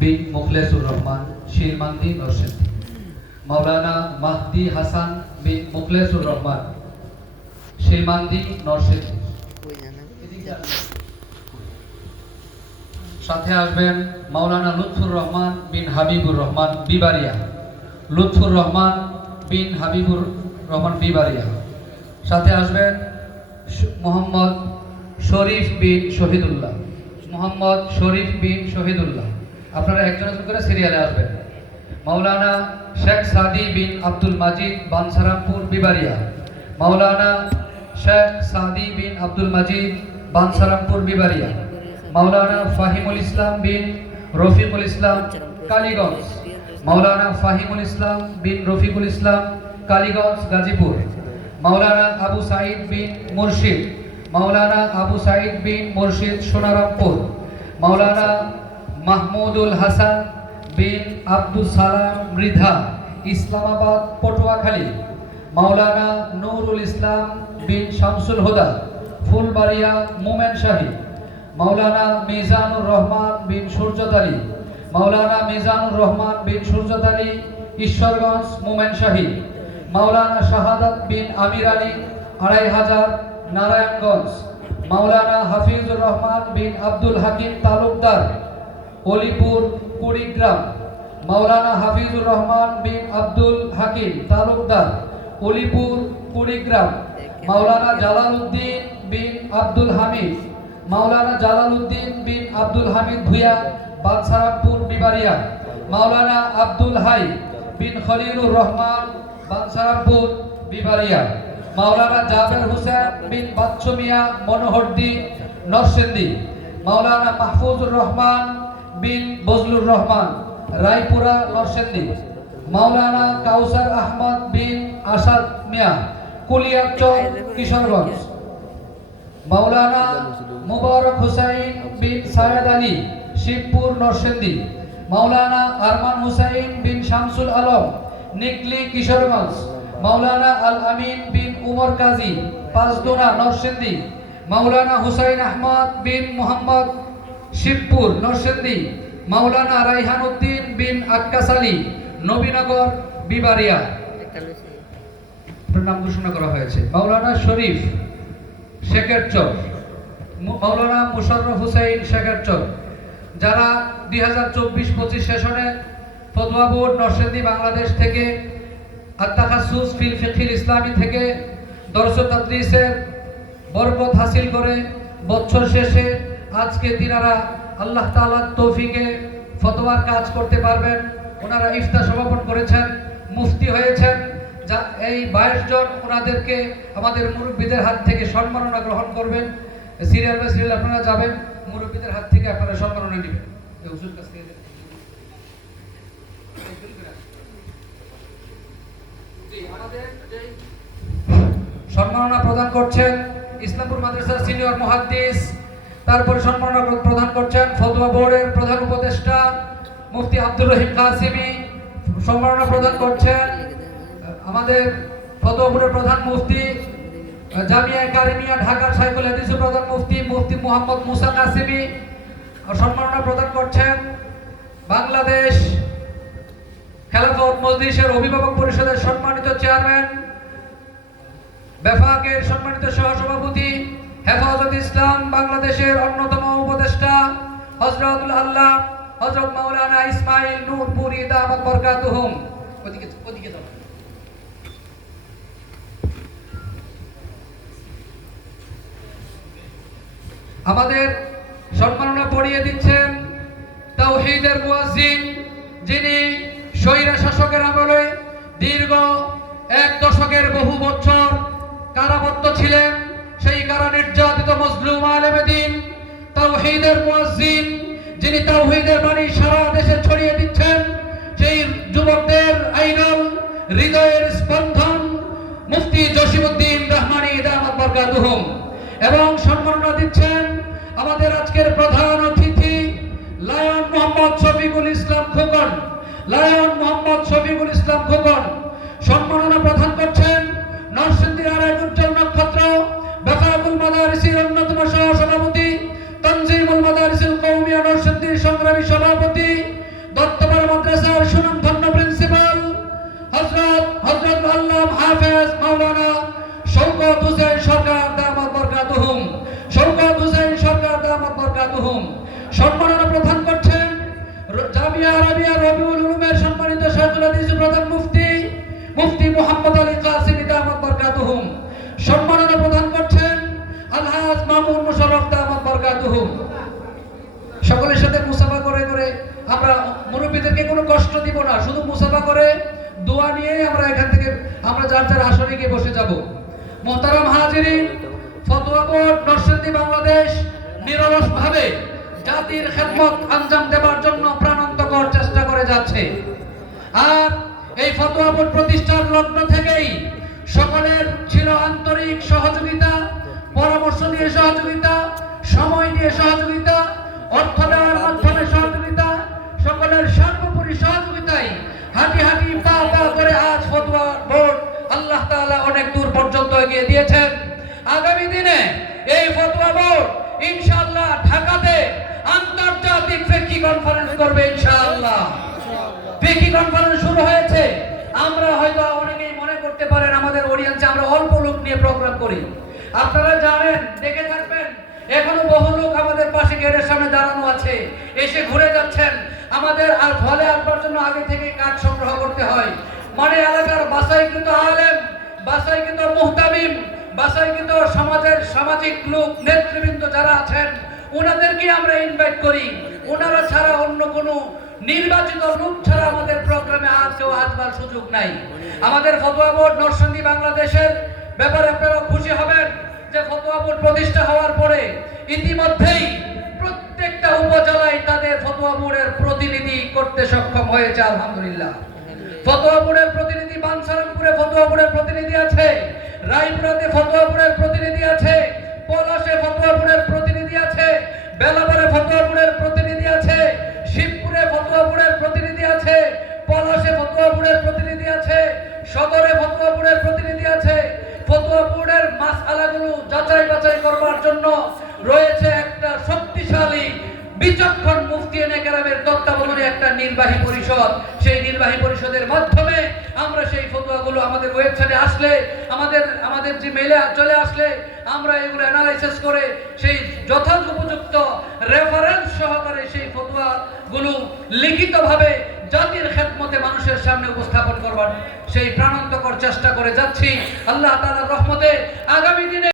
বিন মুখলেসুর রহমান শিলমান্দি নরসিংদী, মাওলানা মাহদি হাসান বিন মুখলেসুর রহমান শিলমান্দি নরসিংদী। সাথে আসবেন মাওলানা লুৎফুর রহমান বিন হাবিবুর রহমান বিবারিয়া, লুৎফুর রহমান বিন হাবিবুর রহমান বিবারিয়া। সাথে আসবেন মোহাম্মদ শরীফ বিন শহীদুল্লাহ, মোহাম্মদ শরীফ বিন শহীদুল্লাহ। আপনারা একজন একজন করে সিরিয়ালে আসবেন। মাওলানা শেখ সাদি বিন আব্দুল মাজিদ বানসারামপুর বিবারিয়া, মাওলানা শেখ সাদি বিন আব্দুল মাজিদ বানসারামপুর বিবারিয়া, মাওলানা ফাহিমুল ইসলাম বিন রফিকুল ইসলাম কালীগঞ্জ, মাওলানা ফাহিমুল ইসলাম বিন রফিকুল ইসলাম কালীগঞ্জ গাজীপুর, মাওলানা আবু সাইদ বিন মুর্শিদ, মাওলানা আবু সাইদ বিন মুর্শিদ সোনারামপুর, মাওলানা মাহমুদুল হাসান বিন আব্দুল সালাম মৃধা ইসলামাবাদ পটুয়াখালী, মাওলানা নুরুল ইসলাম বিন শামসুল হুদা ফুলবাড়িয়া মোমেন শাহী, মাওলানা মিজানুর রহমান বিন সূর্যতালী, মাওলানা মিজানুর রহমান বিন সূর্যতালী ঈশ্বরগঞ্জ মোমেন শাহী, মাওলানা শাহাদাত বিন আমির আলী 2500 নারায়ণগঞ্জ, মাওলানা হাফিজুর রহমান বিন আব্দুল হাকিম তালুকদার অলিপুর কুড়িগ্রাম, মাওলানা হাফিজুর রহমান বিন আব্দুল হাকিম তালুকদার অলিপুর কুড়িগ্রাম, মাওলানা জালালউদ্দিন বিন আব্দুল হামিদ, মাওলানা জালালউদ্দিন বিন আব্দুল হামিদ ভুয়া বানসারামপুর বিবারিয়া, মাওলানা আব্দুল হাই বিন খলিলুর রহমান বানসারামপুর বিবারিয়া, মাওলানা জাবের হোসেন বিন বাচ্চু মিয়া মনোহরদী নরসিংদী, মাওলানা মাহফুজুর রহমান বিন বজলুর রহমান রায়পুরা নরসিংদী, মাওলানা কাউসার আহমদ বিন আসাদ মিয়া কুলিয়ারচর কিশোরগঞ্জ, মাওলানা মুবারক হুসাইন বিন সায়েদ আলী শিবপুর নরসিংদী, মাওলানা আরমান হুসাইন বিন শামসুল আলম নিকলি কিশোরগঞ্জ, মাওলানা আল আমিন বিন উমর কাজী পাঁচদোনা নরসিংদী, মাওলানা হুসাইন আহমদ বিন মোহাম্মদ শিবপুর নরসিংদী, মাওলানা রাইহান উদ্দিন বিন আক্কাস আলী নবীনগর বিবারিয়া নাম ঘোষণা করা হয়েছে, মাওলানা শরীফ শেখেরচর, মাওলানা মুশাররফ হুসাইন শেখেরচর। যারা 2024-25 সেশনে ফতোয়া বোর্ড নরসিংদী বাংলাদেশ থেকে আত-তাখাসসুস ফিল ফিকহিল ইসলামী থেকে দরস ও তাদরিসের বরকত হাসিল করে বছর শেষে আজকে তিনারা আল্লাহ তাআলার তৌফিকে ফতোয়ার কাজ করতে পারবেন। ওনারা ইফতার সমাপন করেছেন, মুফতি হয়েছেন। যা এই 22 জন ওনাদেরকে আমাদের মুরব্বীদের হাত থেকে সম্মাননা গ্রহণ করবেন। সিরিয়াল বাই সিরিয়াল আপনারা যাবেন, মুরব্বীদের হাত থেকে আপনারা সম্মাননা নেবেন। হুজুর কাছ থেকে আমাদের সম্মাননা প্রদান করছেন ইসলামপুর মাদ্রাসার সিনিয়র মুহাদ্দিস, তারপরে সম্মাননা প্রদান করছেন ফতোয়া বোর্ডের প্রধান উপদেষ্টা মুফতি আব্দুর রহিম কাসিমি, সম্মাননা প্রদান করছেন আমাদের ফতোয়া বোর্ডের প্রধান মুফতি জামিয়া কারিমিয়া ঢাকার শাইখুল হাদিসের প্রধান মুফতি মুফতি মুহাম্মদ মুসা কাসিমি, সম্মাননা প্রদান করছেন বাংলাদেশ খেলাফত মজলিসের অভিভাবক পরিষদের সম্মানিত চেয়ারম্যান, বেফাকের সম্মানিত সহসভাপতি, হেফাজত ইসলাম বাংলাদেশের অন্যতম উপদেষ্টা হযরতুল আল্লাহ হযরত মাওলানা ইসমাইল নূরপুরি দামাত বরকাতুহুম। ওদিকে যাও। আমাদের সম্মাননা পড়িয়ে দিচ্ছেন তাওহীদের মুয়াজ্জিন, যিনি স্বৈরা শাসকের আমলে দীর্ঘ 1 দশকের বহু বছর কারাবদ্ধ ছিলেন, সেই কারা নির্যাতিত মজলুম আলেমে দ্বীন তাওহীদের মুয়াজ্জিন, যিনি তাওহীদের বাণী সারা দেশে ছড়িয়ে দিচ্ছেন, সেই যুবকদের আইডল, হৃদয়ের স্পন্দন মুফতি জসিমউদ্দিন রহমানী দামাত বরকাতুহুম। এবং সম্মাননা দিচ্ছেন আমাদের আজকের প্রধান অতিথি লায়ন মোহাম্মদ শফিকুল ইসলাম খোকন, লায়ন মোহাম্মদ শফিকুল ইসলাম খোকন। সম্মাননা প্রদান করছেন নরসিংদীর আরেক উজ্জ্বল নক্ষত্র বেফাকুল মাদারিসের অন্যতম সহসভাপতি, তানজিমুল মাদারিসুল কওমিয়া নরসিংদীর সংগ্রামী সভাপতি মোহাম্মদ আলী কাসিমি দামাত বরকাতুহুম, সম্মাননা প্রদান করছেন আলহাজ মামুন মুশাররফ দামাত বরকাতুহুম। সকলের সাথে মুসাফা করে করে আমরা মুরব্বীদেরকে কোনো কষ্ট দিব না, শুধু মুসাফা করে দোয়া নিয়ে আমরা এখান থেকে আমরা যার যার আসনে গিয়ে বসে যাব। মোহতারাম হাজিরিন, ফতোয়া বোর্ড নরসিংদী বাংলাদেশ নিরলসভাবে জাতির খেদমত আঞ্জাম দেবার জন্য প্রাণান্তকর চেষ্টা করে যাচ্ছে। আর এই ফতোয়া বোর্ড প্রতিষ্ঠার লগ্ন থেকেই সকলের ছিল আন্তরিক সহযোগিতা, পরামর্শ দিয়ে সহযোগিতা, সময় দিয়ে সহযোগিতা, অর্থ দেওয়ার মাধ্যমে সহযোগিতা, সকলের সর্বোপরি সহযোগিতায় হাঁটি হাঁটি পা পা করে আজ ফতোয়া বোর্ড আল্লাহ তাআলা অনেক দূর পর্যন্ত এগিয়ে দিয়েছেন। আগামী দিনে এই ফতোয়া বোর্ড ইনশাআল্লাহ ঢাকাতে আন্তর্জাতিক ফিকহি কনফারেন্স করবে ইনশাআল্লাহ। ফিকহি কনফারেন্স শুরু হয়েছে। আমরা হয়তো অনেকেই মনে করতে পারেন আমাদের অডিয়েন্সে আমরা অল্প লোক নিয়ে প্রোগ্রাম করি। আপনারা জানেন, দেখে থাকবেন, এখনো বহু লোক আমাদের পাশে গেটের সামনে দাঁড়ানো আছে, এসে ঘুরে যাচ্ছেন। আমাদের আর ফলে আসবার জন্য আগে থেকে কার্ড সংগ্রহ করতে হয়। মানে এলাকার বাছাইকৃত আলেম, বাছাইকৃত মুহতামিম, বাছাইকৃত সমাজের সামাজিক লোক নেতৃবৃন্দ যারা আছেন ওনাদেরকে আমরা ইনভাইট করি। ওনারা ছাড়া অন্য কোনো নির্বাচিত লোক ছাড়া আমাদের প্রোগ্রামে আর কেউ আসবার সুযোগ নাই। আমাদের ফতোয়া বোর্ড নরসিংদী বাংলাদেশের ব্যাপারে আপনারা খুশি হবেন যে ফতোয়া বোর্ড প্রতিষ্ঠা হওয়ার পরে ইতিমধ্যেই প্রত্যেকটা উপজেলায় তাদের ফতোয়া বোর্ডের প্রতিনিধি করতে সক্ষম হয়েছে আলহামদুলিল্লাহ। ফতোয়া বোর্ডের প্রতিনিধি বানসারামপুরে ফতোয়া বোর্ডের প্রতিনিধি আছে, রায়পুরাতে ফতোয়া বোর্ডের প্রতিনিধি আছে, পলাশে ফতোয়া বোর্ডের প্রতিনিধি আছে, বেলাবারে ফতোয়া বোর্ডের প্রতিনিধি আছে, শিবপুরে ফতোয়া বোর্ডের প্রতিনিধি আছে, পলাশে ফতোয়া বোর্ডের প্রতিনিধি আছে, সদরে ফতোয়া বোর্ডের প্রতিনিধি আছে। ফতোয়া বোর্ডের মাসআলাগুলো যাচাই বাছাই করবার জন্য রয়েছে একটা শক্তিশালী বিচক্ষণ মুফতি এনে কেরামের তত্ত্বাবধানে একটা নির্বাহী পরিষদ। সেই নির্বাহী পরিষদের মাধ্যমে আমরা সেই ফতোয়াগুলো আমাদের ওয়েবসাইটে আসলে, আমাদের যে মেইলে চলে আসলে আমরা এগুলো অ্যানালাইসিস করে সেই যথোপযুক্ত রেফারেন্স সহকারে সেই ফতোয়াগুলো লিখিতভাবে জাতির খেদমতে মানুষের সামনে উপস্থাপন করবার সেই প্রাণান্তকর চেষ্টা করে যাচ্ছি। আল্লাহ তাআলার রহমতে আগামী দিনে